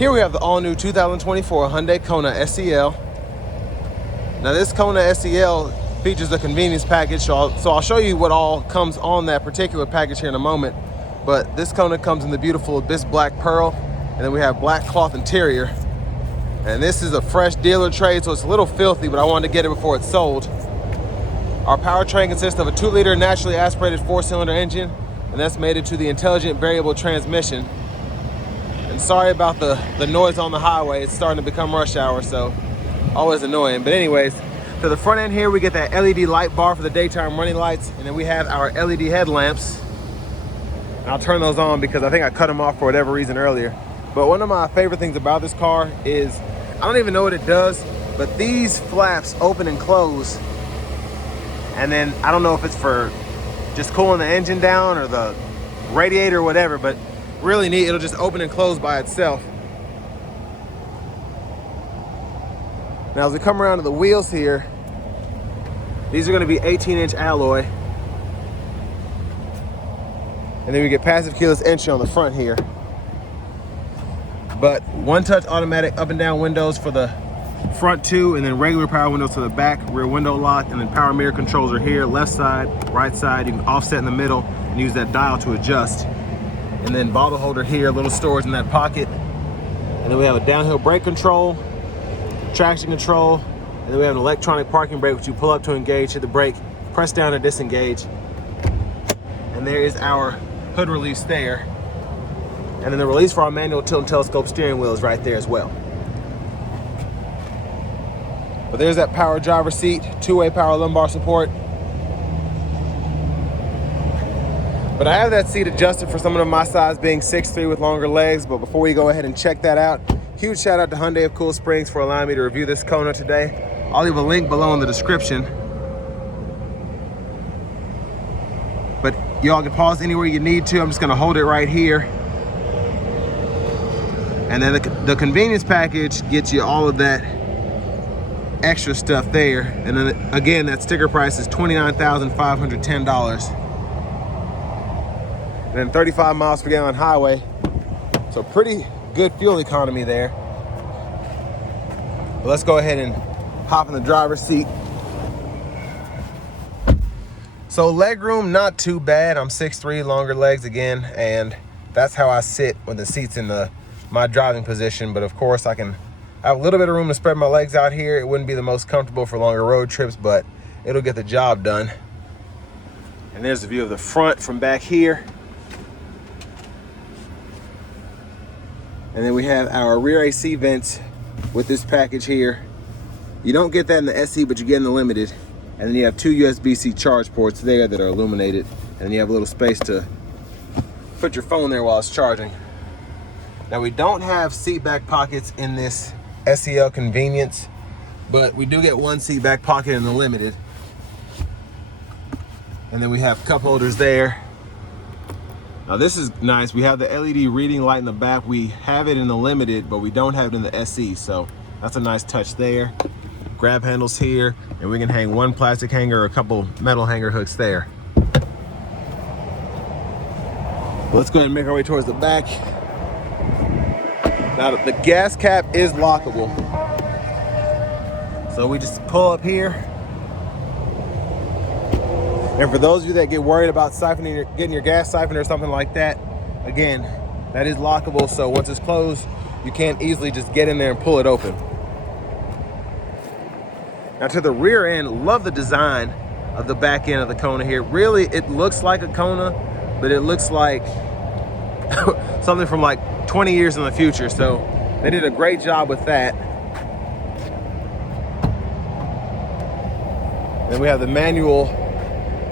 Here we have the all-new 2024 Hyundai Kona SEL. Now this Kona SEL features a convenience package, so I'll show you what all comes on that particular package here in a moment. But this Kona comes in the beautiful abyss black pearl, and then we have black cloth interior. And this is a fresh dealer trade, so it's a little filthy, but I wanted to get it before it's sold. Our powertrain consists of a 2-liter naturally aspirated 4-cylinder engine, and that's mated to the intelligent variable transmission. And sorry about the noise on the highway. It's starting to become rush hour, so always annoying. But anyways, to the front end here, we get that LED light bar for the daytime running lights, and then we have our LED headlamps. And I'll turn those on because I think I cut them off for whatever reason earlier. But one of my favorite things about this car is, I don't even know what it does, but these flaps open and close. And then I don't know if it's for just cooling the engine down or the radiator or whatever, but really neat. It'll just open and close by itself. Now as we come around to the wheels here, these are going to be 18-inch alloy. And then we get passive keyless entry on the front here. But one-touch automatic up and down windows for the front two, and then regular power windows to the back, rear window lock, and then power mirror controls are here, left side, right side. You can offset in the middle and use that dial to adjust. And then bottle holder here, a little storage in that pocket. And then we have a downhill brake control, traction control, and then we have an electronic parking brake, which you pull up to engage, hit the brake, press down to disengage. And there is our hood release there. And then the release for our manual tilt and telescope steering wheel is right there as well. But there's that power driver seat, 2-way power lumbar support. But I have that seat adjusted for someone of my size, being 6'3" with longer legs. But before we go ahead and check that out, huge shout out to Hyundai of Cool Springs for allowing me to review this Kona today. I'll leave a link below in the description. But y'all can pause anywhere you need to. I'm just gonna hold it right here. And then the convenience package gets you all of that extra stuff there. And then again, that sticker price is $29,510. And then 35 miles per gallon highway. So pretty good fuel economy there. But let's go ahead and hop in the driver's seat. So leg room, not too bad. I'm 6'3", longer legs again, and that's how I sit when the seat's in my driving position. But of course I have a little bit of room to spread my legs out here. It wouldn't be the most comfortable for longer road trips, but it'll get the job done. And there's the view of the front from back here. And then we have our rear AC vents with this package here. You don't get that in the SE, but you get in the Limited. And then you have 2 USB-C charge ports there that are illuminated. And then you have a little space to put your phone there while it's charging. Now we don't have seat back pockets in this SEL Convenience, but we do get one seat back pocket in the Limited. And then we have cup holders there. Now this is nice. We have the LED reading light in the back. We have it in the Limited, but we don't have it in the SE, so that's a nice touch there. Grab handles here, and we can hang one plastic hanger or a couple metal hanger hooks there. Let's go ahead and make our way towards the back. Now the gas cap is lockable. So we just pull up here. And for those of you that get worried about getting your gas siphoned or something like that, again, that is lockable. So once it's closed, you can't easily just get in there and pull it open. Now to the rear end, love the design of the back end of the Kona here. Really, it looks like a Kona, but it looks like something from like 20 years in the future. So they did a great job with that. Then we have the manual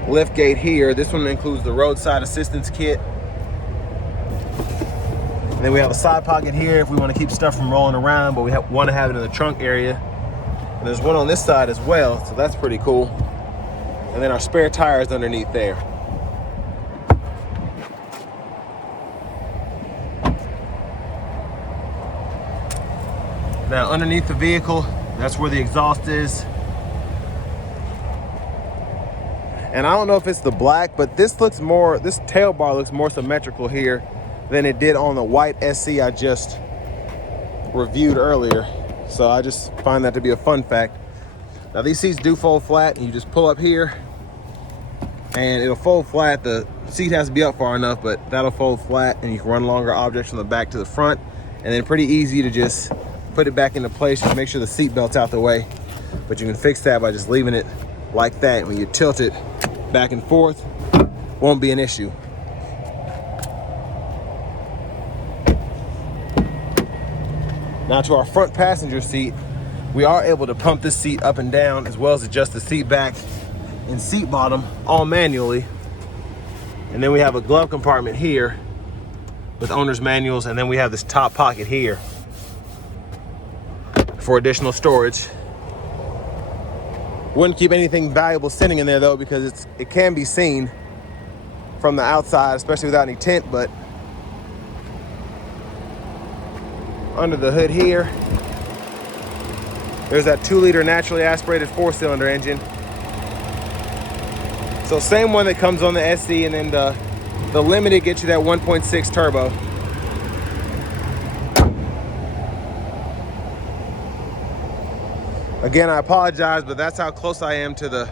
lift gate here. This one includes the roadside assistance kit. And then we have a side pocket here if we want to keep stuff from rolling around, but we want to have it in the trunk area. And there's one on this side as well, so that's pretty cool. And then our spare tires underneath there. Now underneath the vehicle, that's where the exhaust is. And I don't know if it's the black, but this tail bar looks more symmetrical here than it did on the white SC I just reviewed earlier. So I just find that to be a fun fact. Now these seats do fold flat, and you just pull up here and it'll fold flat. The seat has to be up far enough, but that'll fold flat, and you can run longer objects from the back to the front, and then pretty easy to just put it back into place. Just make sure the seat belt's out the way, but you can fix that by just leaving it like that. When you tilt it back and forth, won't be an issue. Now to our front passenger seat, we are able to pump this seat up and down, as well as adjust the seat back and seat bottom all manually. And then we have a glove compartment here with owner's manuals, and then we have this top pocket here for additional storage. Wouldn't keep anything valuable sitting in there though, because it can be seen from the outside, especially without any tint. But under the hood here, there's that 2-liter naturally aspirated 4-cylinder engine. So same one that comes on the SE, and then the Limited gets you that 1.6 turbo. Again, I apologize, but that's how close I am to the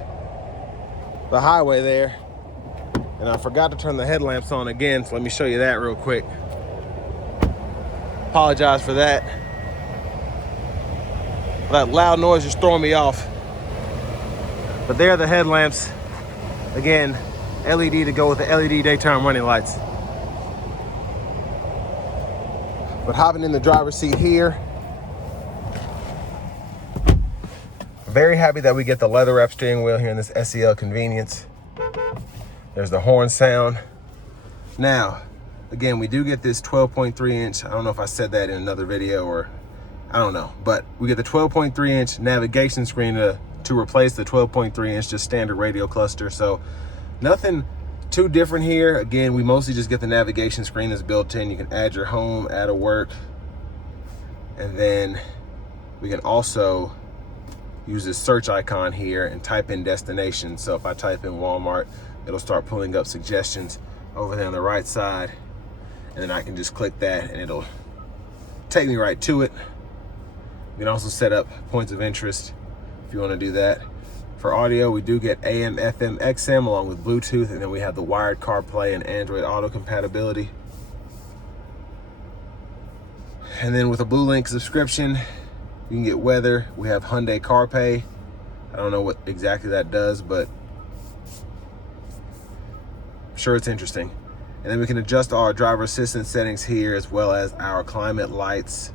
highway there. And I forgot to turn the headlamps on again, so let me show you that real quick. Apologize for that. That loud noise is throwing me off. But there are the headlamps. Again, LED to go with the LED daytime running lights. But hopping in the driver's seat here, very happy that we get the leather wrap steering wheel here in this SEL Convenience. There's the horn sound. Now, again, we do get this 12.3 inch. I don't know if I said that in another video, or I don't know, but we get the 12.3 inch navigation screen to replace the 12.3 inch just standard radio cluster. So nothing too different here. Again, we mostly just get the navigation screen that's built in. You can add your home, add a work, and then we can also use this search icon here and type in destination. So if I type in Walmart, it'll start pulling up suggestions over there on the right side, and then I can just click that and it'll take me right to it. You can also set up points of interest if you want to do that. For audio, we do get AM, FM, XM along with Bluetooth, and then we have the wired CarPlay and Android Auto compatibility. And then with a Blue Link subscription, you can get weather. We have Hyundai CarPlay. I don't know what exactly that does, but I'm sure it's interesting. And then we can adjust our driver assistance settings here, as well as our climate lights.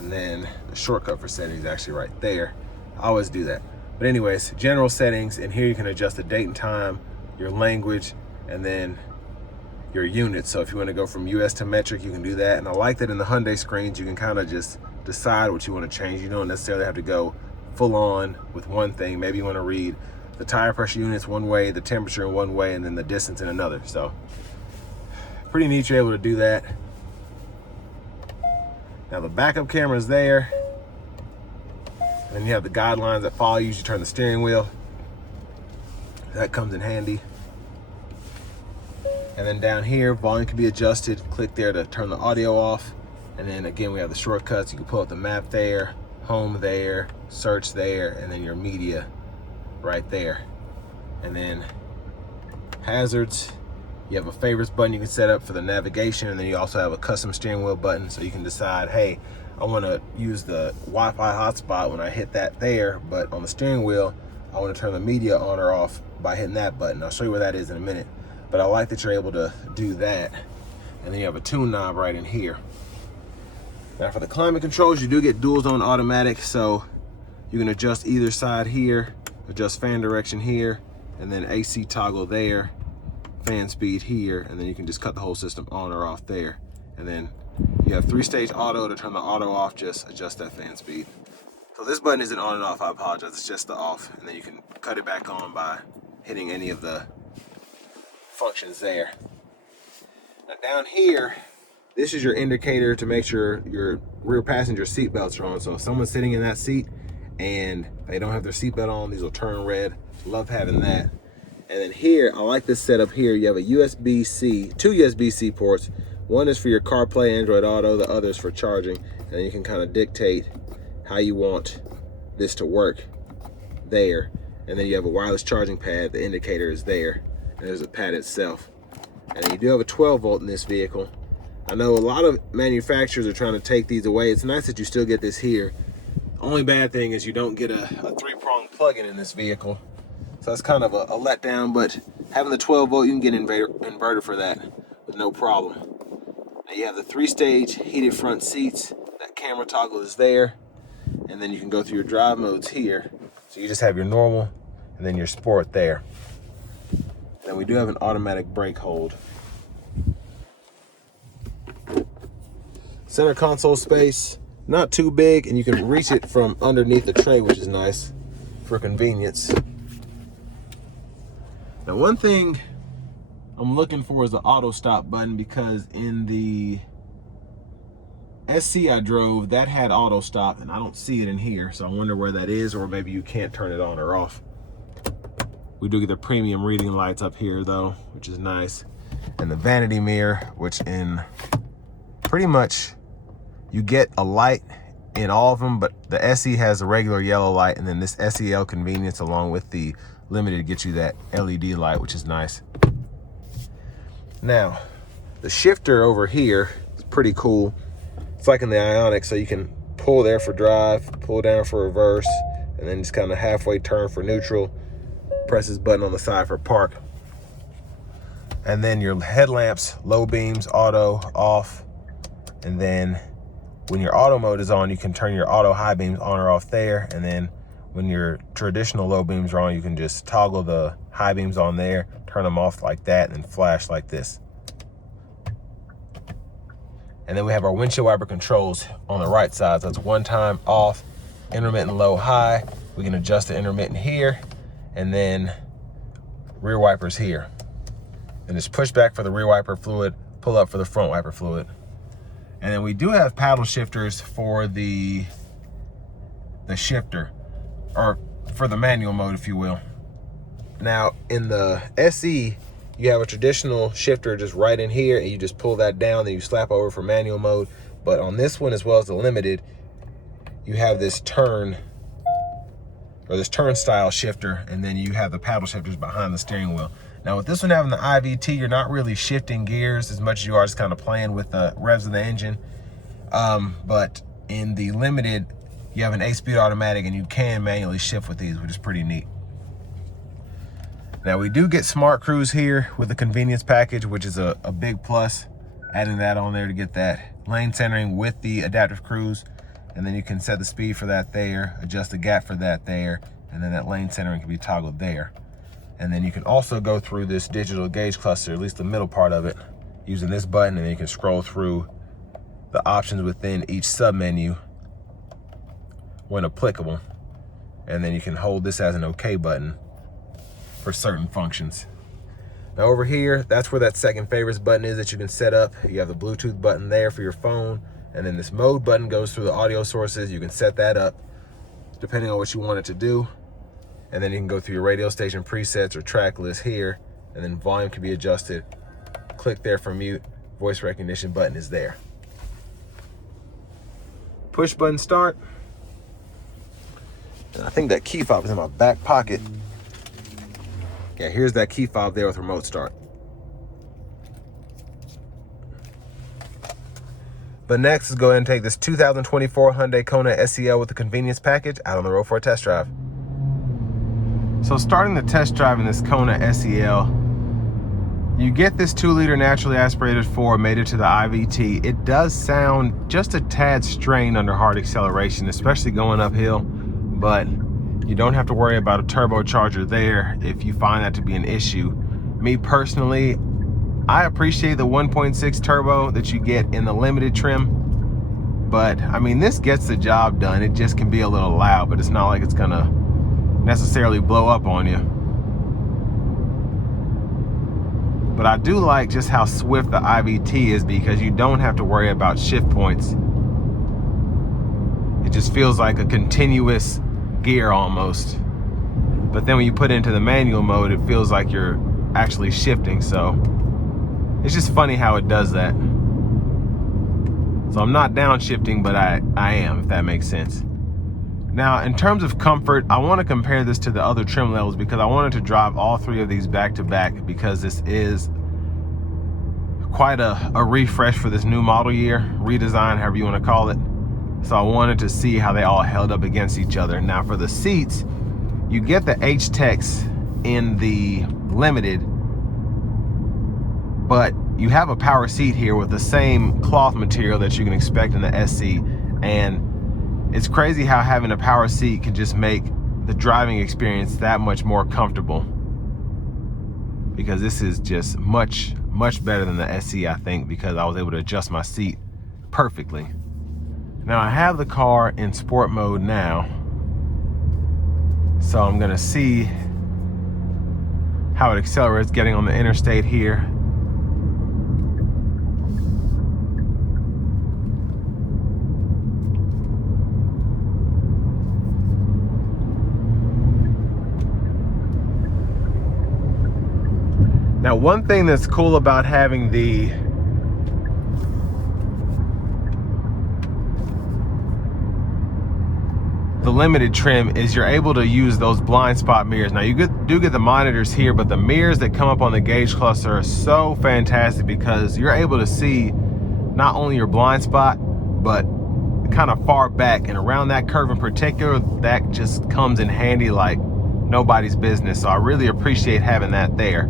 And then the shortcut for settings is actually right there. I always do that. But anyways, general settings, and here you can adjust the date and time, your language, and then your units. So if you want to go from US to metric, you can do that. And I like that in the Hyundai screens, you can kind of just decide what you want to change. You don't necessarily have to go full on with one thing. Maybe you want to read the tire pressure units one way, the temperature in one way, and then the distance in another. So pretty neat you're able to do that. Now the backup camera is there. And then you have the guidelines that follow you as you turn the steering wheel. That comes in handy. And then down here, volume can be adjusted. Click there to turn the audio off. And then again, we have the shortcuts. You can pull up the map there, home there, search there, and then your media right there. And then hazards. You have a favorites button you can set up for the navigation, and then you also have a custom steering wheel button, so you can decide, hey, I want to use the Wi-Fi hotspot when I hit that there, but on the steering wheel, I want to turn the media on or off by hitting that button. I'll show you where that is in a minute, but I like that you're able to do that. And then you have a tune knob right in here. Now for the climate controls, you do get dual zone automatic, so you can adjust either side here, adjust fan direction here, and then AC toggle there, fan speed here, and then you can just cut the whole system on or off there. And then you have 3-stage auto to turn the auto off, just adjust that fan speed. So this button isn't on and off, I apologize, it's just the off. And then you can cut it back on by hitting any of the functions there. Now down here, this is your indicator to make sure your rear passenger seat belts are on. So if someone's sitting in that seat and they don't have their seatbelt on, these will turn red. Love having that. And then here, I like this setup here. You have a USB-C, 2 USB-C ports. One is for your CarPlay, Android Auto, the other is for charging. And you can kind of dictate how you want this to work there. And then you have a wireless charging pad. The indicator is there. And there's a pad itself. And you do have a 12 volt in this vehicle. I know a lot of manufacturers are trying to take these away. It's nice that you still get this here. Only bad thing is you don't get a 3-prong plug-in in this vehicle. So that's kind of a letdown, but having the 12 volt, you can get an inverter for that with no problem. Now you have the 3-stage heated front seats. That camera toggle is there. And then you can go through your drive modes here. So you just have your normal and then your sport there. Then we do have an automatic brake hold. Center console space, not too big, and you can reach it from underneath the tray, which is nice for convenience. Now, one thing I'm looking for is the auto stop button, because in the SC I drove, that had auto stop, and I don't see it in here, so I wonder where that is, or maybe you can't turn it on or off. We do get the premium reading lights up here though, which is nice. And the vanity mirror, which in pretty much you get a light in all of them, but the SE has a regular yellow light, and then this SEL Convenience along with the Limited gets you that LED light, which is nice. Now, the shifter over here is pretty cool. It's like in the Ioniq, so you can pull there for drive, pull down for reverse, and then just kind of halfway turn for neutral. Press this button on the side for park. And then your headlamps, low beams, auto, off. And then when your auto mode is on, you can turn your auto high beams on or off there. And then when your traditional low beams are on, you can just toggle the high beams on there, turn them off like that, and then flash like this. And then we have our windshield wiper controls on the right side. So it's one time off, intermittent low, high. We can adjust the intermittent here, and then rear wipers here. And just push back for the rear wiper fluid, pull up for the front wiper fluid. And then we do have paddle shifters for the shifter, or for the manual mode, if you will. Now in the SE, you have a traditional shifter just right in here, and you just pull that down, then you slap over for manual mode. But on this one, as well as the Limited, you have this turn, or this turnstile shifter, and then you have the paddle shifters behind the steering wheel. Now with this one having the IVT, you're not really shifting gears as much as you are just kind of playing with the revs of the engine. But in the Limited, you have an 8-speed automatic, and you can manually shift with these, which is pretty neat. Now we do get Smart Cruise here with the convenience package, which is a big plus. Adding that on there to get that lane centering with the adaptive cruise. And then you can set the speed for that there, adjust the gap for that there, and then that lane centering can be toggled there. And then you can also go through this digital gauge cluster, at least the middle part of it, using this button, and then you can scroll through the options within each sub-menu when applicable. And then you can hold this as an OK button for certain functions. Now over here, that's where that second favorites button is that you can set up. You have the Bluetooth button there for your phone, and then this mode button goes through the audio sources. You can set that up depending on what you want it to do. And then you can go through your radio station presets or track list here, and then volume can be adjusted. Click there for mute. Voice recognition button is there. Push button start. And I think that key fob is in my back pocket. Yeah, here's that key fob there with remote start. But next, let's go ahead and take this 2024 Hyundai Kona SEL with the convenience package out on the road for a test drive. So starting the test drive in this Kona SEL, you get this 2-liter naturally aspirated 4 mated to the IVT. It does sound just a tad strained under hard acceleration, especially going uphill, but you don't have to worry about a turbocharger there if you find that to be an issue. Me personally, I appreciate the 1.6 turbo that you get in the Limited trim, but I mean, this gets the job done. It just can be a little loud, but it's not like it's gonna necessarily blow up on you. But I do like just how swift the IVT is, because you don't have to worry about shift points. It just feels like a continuous gear almost. but then when you put it into the manual mode, it feels like you're actually shifting. So it's just funny how it does that. So I'm not downshifting, but I am, if that makes sense. Now, in terms of comfort, I want to compare this to the other trim levels because I wanted to drive all three of these back to back because this is quite a refresh for this new model year, redesign, however you want to call it. So I wanted to see how they all held up against each other. Now for the seats, you get the H-Tex in the Limited, but you have a power seat here with the same cloth material that you can expect in the SE. And it's crazy how having a power seat can just make the driving experience that much more comfortable, because this is just much better than the SE, I think, because I was able to adjust my seat perfectly. Now I have the car in sport mode now, so I'm gonna see how it accelerates getting on the interstate here. Now, one thing that's cool about having the Limited trim is you're able to use those blind spot mirrors. Now, you do get the monitors here, but the mirrors that come up on the gauge cluster are so fantastic because you're able to see not only your blind spot, but kind of far back and around that curve in particular. That just comes in handy like nobody's business. So I really appreciate having that there.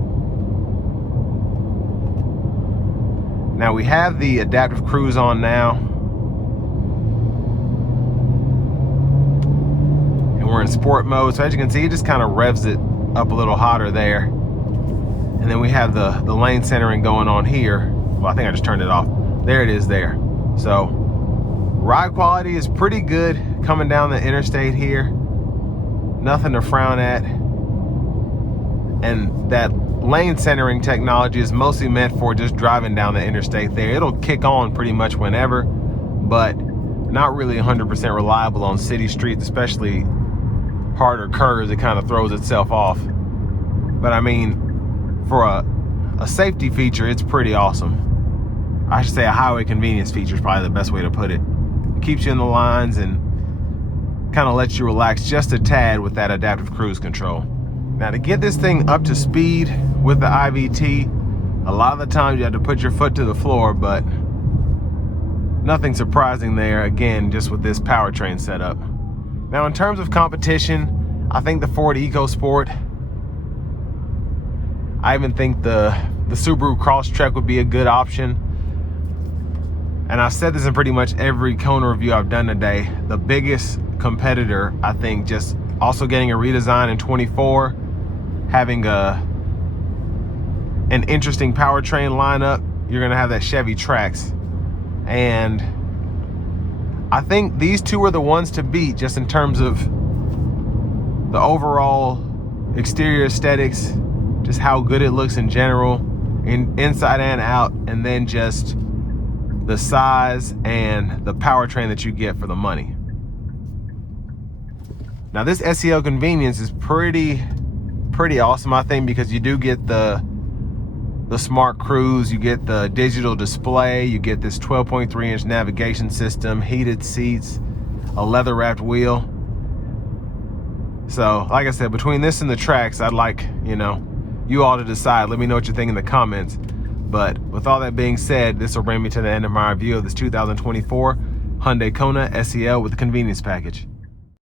Now we have the adaptive cruise on now. And we're in sport mode. So as you can see, it just kind of revs it up a little hotter there. And then we have the lane centering going on here. Well, I think I just turned it off. There it is there. So ride quality is pretty good coming down the interstate here. Nothing to frown at. And that lane centering technology is mostly meant for just driving down the interstate there. It'll kick on pretty much whenever, but not really 100% reliable on city streets, especially harder curves. It kind of throws itself off. But I mean, for a safety feature, it's pretty awesome. I should say a highway convenience feature is probably the best way to put it. It keeps you in the lines and kind of lets you relax just a tad with that adaptive cruise control. Now, to get this thing up to speed with the IVT, a lot of the times you have to put your foot to the floor, but nothing surprising there, again, just with this powertrain setup. Now, in terms of competition, I think the Ford EcoSport, I even think the Subaru Crosstrek would be a good option. And I've said this in pretty much every Kona review I've done today. The biggest competitor, I think, just also getting a redesign in 24, having an interesting powertrain lineup, you're gonna have that Chevy Trax. And I think these two are the ones to beat just in terms of the overall exterior aesthetics, just how good it looks in general, inside and out, and then just the size and the powertrain that you get for the money. Now this SEL Convenience is pretty awesome, I think, because you do get the smart cruise, you get the digital display, you get this 12.3-inch navigation system, heated seats, a leather wrapped wheel. So like I said, between this and the Trax, I'd like, you all to decide. Let me know what you think in the comments. But with all that being said, this will bring me to the end of my review of this 2024 Hyundai Kona SEL with the convenience package.